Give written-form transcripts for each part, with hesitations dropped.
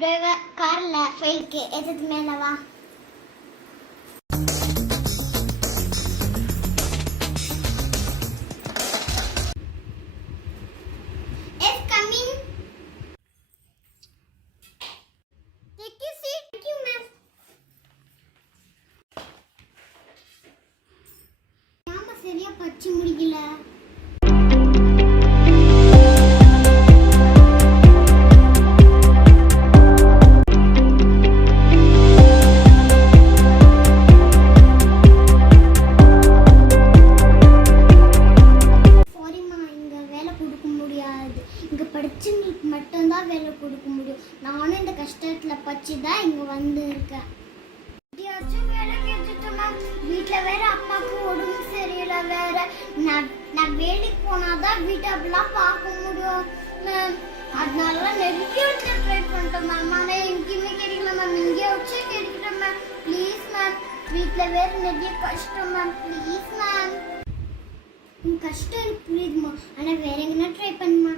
Driver கார்ல ஃபைலுக்கு எதுக்கு மேல வா. Yes coming. Take you seat. Thank you ma'am. நாம சரியா படிச்சு முடிக்கல. இங்கே படிச்சவங்களுக்கு மட்டும்தான் வேலை கொடுக்க முடியும். நானும் இந்த கஷ்டத்தில் பச்சு தான் இங்கே வந்து இருக்கேன். எப்படியாச்சும் வேலை கேட்டுட்டோம்னா வீட்டில் வேற அம்மாவுக்கு உடம்பு சரியில்லை வேற. நான் வேலைக்கு போனாதான் வீட்டை அப்படிலாம் பார்க்க முடியும் மேம். அதனால நிறைய ட்ரை பண்ணிட்டோம் மேம். ஆனால் எங்கேயுமே கிடைக்கல மேம். இங்கே வச்சே கிடைக்கல மேம். Please ma'am. வீட்டில் வேற நிறைய கஷ்டம் மேம். Please ma'am. உன் கஷ்டம் எனக்கு புரியுதுமா. ஆனால் வேற எங்கன்னா ட்ரை பண்ணுமா.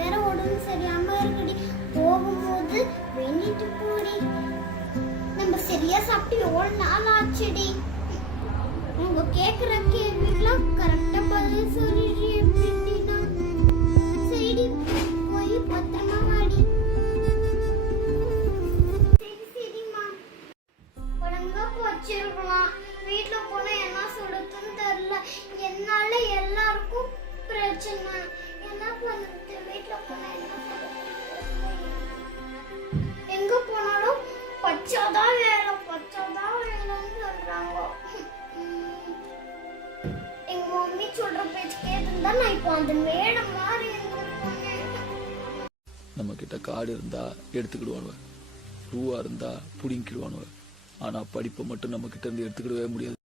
வேற உடம்பு சரியாம இருக்குடி. போகும்போது வேண்டிட்டு போடி. நம்ம சரியா சாப்பிட்டு எவ்வளவு நாள் ஆச்சுடி. உங்க கேக்குற கேள்விக்கெல்லாம் கரெக்டா பதில் சொல்லிடுறீ. எப்படின்னா சரிடி போய் பத்திரமா வாடி. சரிம்மா. ஒழுங்கா வச்சிருக்கலாம். வீட்டுல போனா என்ன சொல்றதுன்னு தெரியல. என்னால எல்லாருக்கும் பிரச்சனை. என்ன பண்ணுறது? வீட்டுல போனா என்ன சொல்றது? எங்க போனாலும் பச்சாதான் வேலைன்னு சொல்றாங்க. எங்க மம்மி சொல்ற பேச்சு கேட்டுதான் நான் இப்போ அந்த மேடை மாதிரி நம்ம கிட்ட காடு இருந்தா எடுத்துக்கிடுவானுவ, ரூவா இருந்தா புடிங்கிடுவானுவ. ஆனா படிப்பை மட்டும் நம்ம கிட்ட இருந்து எடுத்துக்கிடவே முடியாது.